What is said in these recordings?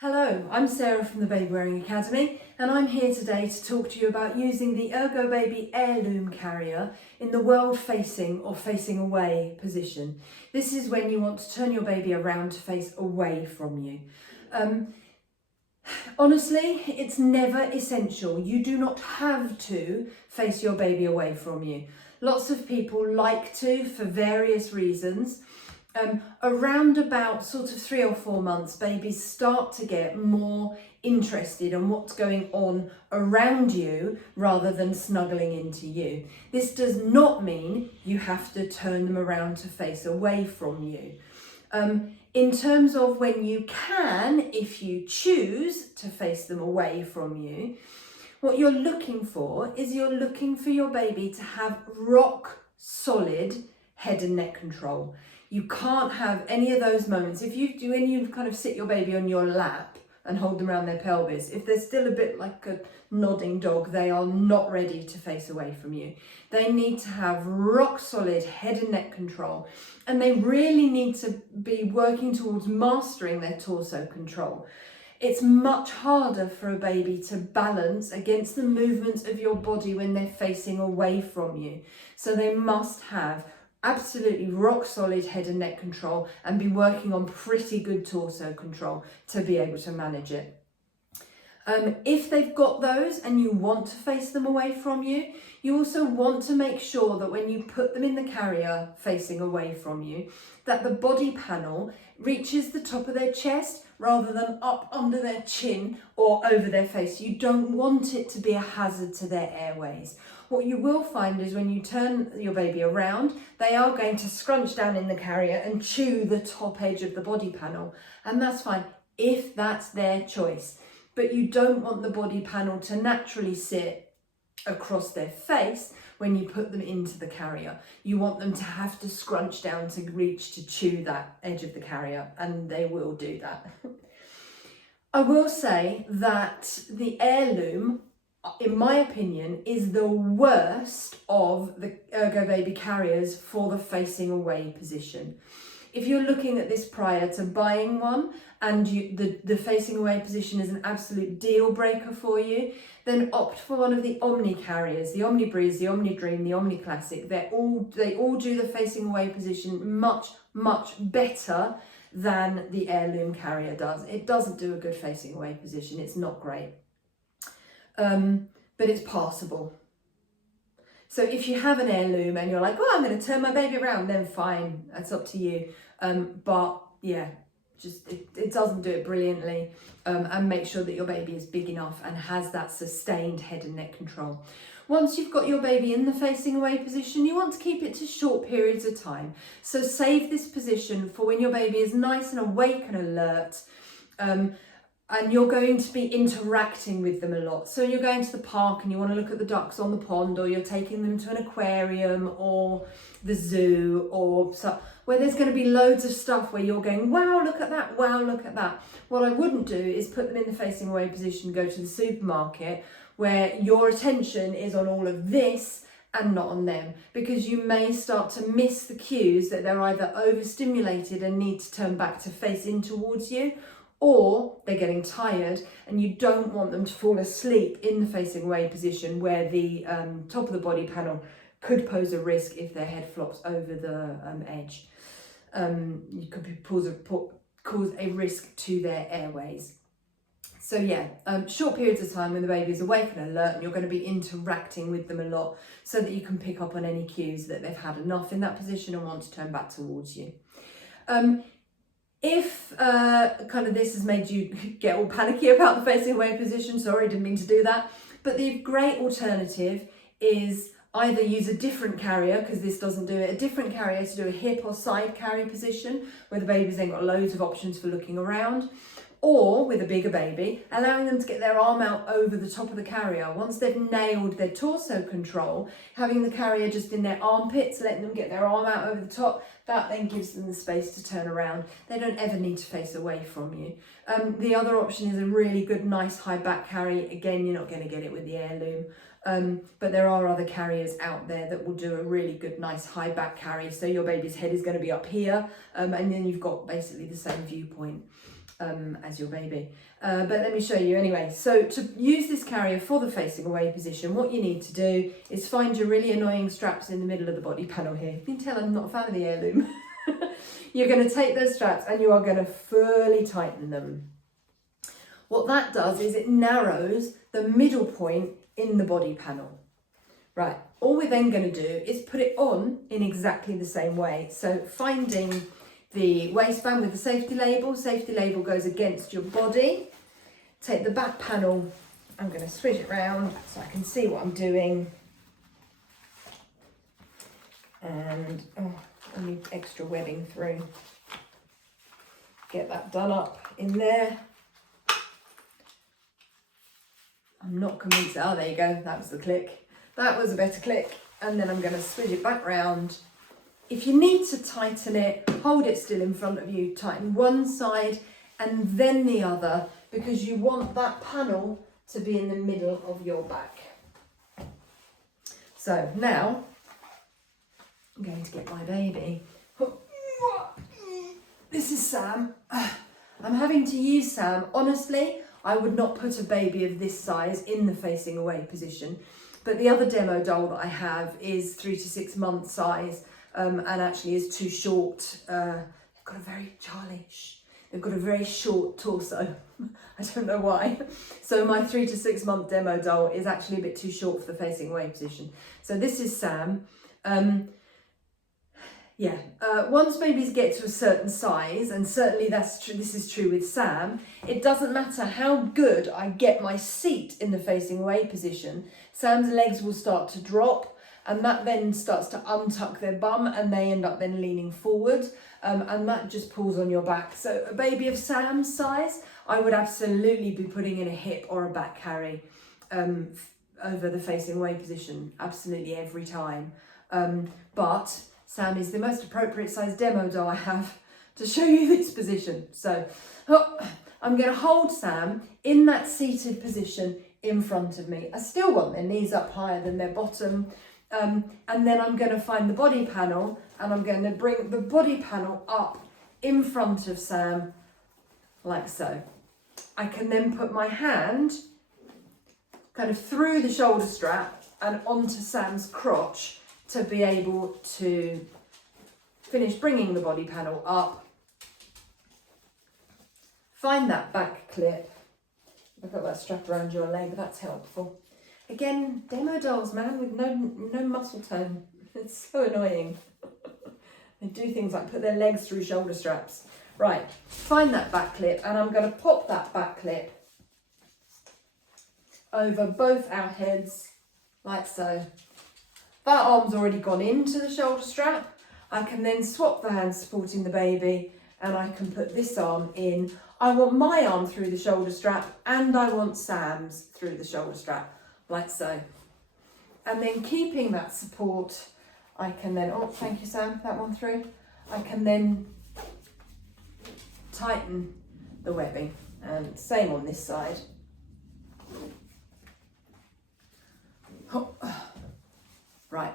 Hello, I'm Sarah from the Baby Wearing Academy, and I'm here today to talk to you about using the ErgoBaby Aerloom Carrier in the world facing or facing away position. This is when you want to turn your baby around to face away from you. Honestly, it's never essential. You do not have to face your baby away from you. Lots of people like to for various reasons. Around about sort of 3 or 4 months, babies start to get more interested in what's going on around you rather than snuggling into you. This does not mean you have to turn them around to face away from you. In terms of when you can, if you choose to face them away from you, what you're looking for is you're looking for your baby to have rock solid head and neck control. You can't have any of those moments. When you kind of sit your baby on your lap and hold them around their pelvis, if they're still a bit like a nodding dog, they are not ready to face away from you. They need to have rock solid head and neck control, and they really need to be working towards mastering their torso control. It's much harder for a baby to balance against the movements of your body when they're facing away from you. So they must have absolutely rock solid head and neck control and be working on pretty good torso control to be able to manage it. If they've got those and you want to face them away from you, you also want to make sure that when you put them in the carrier facing away from you, that the body panel reaches the top of their chest rather than up under their chin or over their face. You don't want it to be a hazard to their airways. What you will find is when you turn your baby around, they are going to scrunch down in the carrier and chew the top edge of the body panel. And that's fine if that's their choice. But you don't want the body panel to naturally sit across their face when you put them into the carrier. You want them to have to scrunch down to reach to chew that edge of the carrier, and they will do that. I will say that the Airloom, in my opinion, is the worst of the ErgoBaby carriers for the facing away position. If you're looking at this prior to buying one and the facing away position is an absolute deal breaker for you, then opt for one of the Omni carriers, the Omni Breeze, the Omni Dream, the Omni Classic. They all do the facing away position much, much better than the Airloom carrier does. It doesn't do a good facing away position. It's not great. But it's passable. So if you have an Airloom and you're like, oh, I'm going to turn my baby around, then fine, that's up to you. But yeah, it doesn't do it brilliantly. And make sure that your baby is big enough and has that sustained head and neck control. Once you've got your baby in the facing away position, you want to keep it to short periods of time. So save this position for when your baby is nice and awake and alert. And you're going to be interacting with them a lot. So you're going to the park and you want to look at the ducks on the pond, or you're taking them to an aquarium or the zoo, or so, where there's going to be loads of stuff where you're going, wow, look at that, wow, look at that. What I wouldn't do is put them in the facing away position, go to the supermarket, where your attention is on all of this and not on them, because you may start to miss the cues that they're either overstimulated and need to turn back to face in towards you, or they're getting tired and you don't want them to fall asleep in the facing away position where the top of the body panel could pose a risk if their head flops over the edge. You could cause a risk to their airways. So yeah, short periods of time when the baby is awake and alert, and you're going to be interacting with them a lot so that you can pick up on any cues that they've had enough in that position and want to turn back towards you. If kind of this has made you get all panicky about the facing away position, sorry, didn't mean to do that. But the great alternative is either use a different carrier, because this doesn't do it, a different carrier to do a hip or side carry position, where the baby's then got loads of options for looking around. Or with a bigger baby, allowing them to get their arm out over the top of the carrier. Once they've nailed their torso control, having the carrier just in their armpits, letting them get their arm out over the top, that then gives them the space to turn around. They don't ever need to face away from you. The other option is a really good, nice high back carry. Again, you're not going to get it with the Airloom. But there are other carriers out there that will do a really good, nice high back carry. So your baby's head is going to be up here, and then you've got basically the same viewpoint. as your baby. But let me show you anyway. So to use this carrier for the facing away position, what you need to do is find your really annoying straps in the middle of the body panel here. You can tell I'm not a fan of the heirloom. You're going to take those straps and you are going to fully tighten them. What that does is it narrows the middle point in the body panel. Right, all we're then going to do is put it on in exactly the same way. So finding the waistband with the safety label goes against your body. Take the back panel, I'm going to switch it round so I can see what I'm doing. And I need extra webbing through. Get that done up in there. I'm not convinced. Oh, there you go. That was the click. That was a better click. And then I'm going to switch it back round. If you need to tighten it, hold it still in front of you. Tighten one side and then the other, because you want that panel to be in the middle of your back. So now I'm going to get my baby. This is Sam. I'm having to use Sam. Honestly, I would not put a baby of this size in the facing away position. But the other demo doll that I have is 3 to 6 month size and actually is too short. They've got a very they've got a very short torso. I don't know why. So my 3 to 6 month demo doll is actually a bit too short for the facing away position. So this is Sam. Once babies get to a certain size, and certainly that's true, this is true with Sam, it doesn't matter how good I get my seat in the facing away position, Sam's legs will start to drop, and that then starts to untuck their bum and they end up then leaning forward, and that just pulls on your back. So a baby of Sam's size, I would absolutely be putting in a hip or a back carry over the facing away position, absolutely every time. But Sam is the most appropriate size demo doll I have to show you this position. So I'm going to hold Sam in that seated position in front of me. I still want their knees up higher than their bottom. And then I'm going to find the body panel and I'm going to bring the body panel up in front of Sam like so. I can then put my hand kind of through the shoulder strap and onto Sam's crotch to be able to finish bringing the body panel up. Find that back clip. I've got that strap around your leg, that's helpful. Again, demo dolls, man, with no muscle tone. It's so annoying. They do things like put their legs through shoulder straps. Right, find that back clip and I'm going to pop that back clip over both our heads like so. That arm's already gone into the shoulder strap. I can then swap the hand supporting the baby and I can put this arm in. I want my arm through the shoulder strap and I want Sam's through the shoulder strap, like so. And then keeping that support, I can then, oh, thank you Sam, that one through. I can then tighten the webbing and same on this side. Right,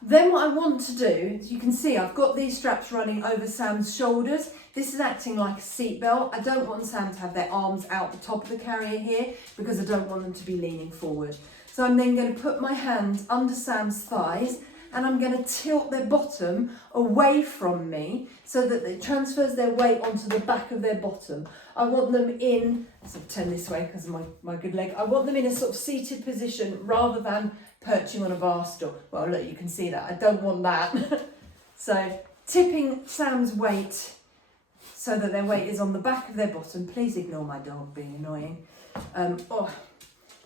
then what I want to do, as you can see, I've got these straps running over Sam's shoulders. This is acting like a seat belt. I don't want Sam to have their arms out the top of the carrier here because I don't want them to be leaning forward. So I'm then going to put my hands under Sam's thighs and I'm going to tilt their bottom away from me so that it transfers their weight onto the back of their bottom. I want them in, so turn this way because of my good leg, I want them in a sort of seated position rather than perching on a bar stool. Well, look, you can see that. I don't want that. So tipping Sam's weight so that their weight is on the back of their bottom. Please ignore my dog being annoying. And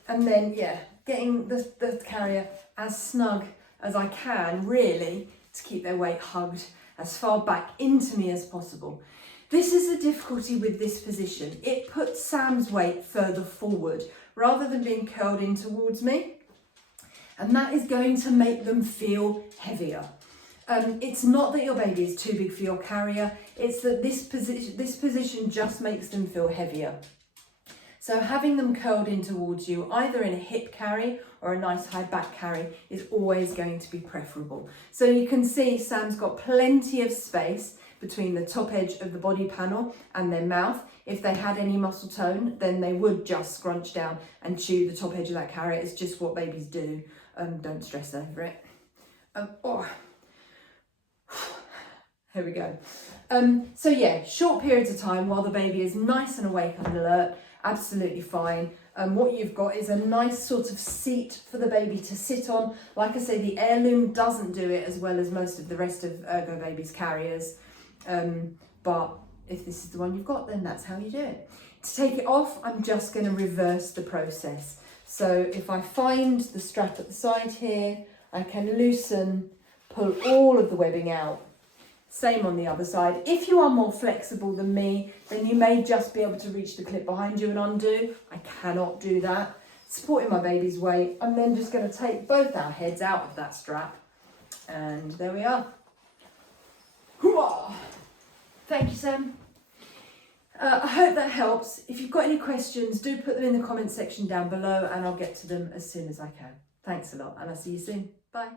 then, yeah, getting the carrier as snug as I can, really, to keep their weight hugged as far back into me as possible. This is the difficulty with this position. It puts Sam's weight further forward rather than being curled in towards me. And that is going to make them feel heavier. It's not that your baby is too big for your carrier, it's that this position just makes them feel heavier. So having them curled in towards you, either in a hip carry or a nice high back carry, is always going to be preferable. So you can see Sam's got plenty of space between the top edge of the body panel and their mouth. If they had any muscle tone, then they would just scrunch down and chew the top edge of that carrier. It's just what babies do. Don't stress over it. Here we go. So yeah, short periods of time while the baby is nice and awake and alert, absolutely fine. What you've got is a nice sort of seat for the baby to sit on. Like I say, the Airloom doesn't do it as well as most of the rest of ErgoBaby's carriers. But if this is the one you've got, then that's how you do it. To take it off, I'm just going to reverse the process. So if I find the strap at the side here, I can loosen, pull all of the webbing out. Same on the other side. If you are more flexible than me, then you may just be able to reach the clip behind you and undo. I cannot do that. Supporting my baby's weight, I'm then just going to take both our heads out of that strap. And there we are. Hooah! Thank you, Sam. I hope that helps. If you've got any questions, do put them in the comment section down below and I'll get to them as soon as I can. Thanks a lot and I'll see you soon. Bye.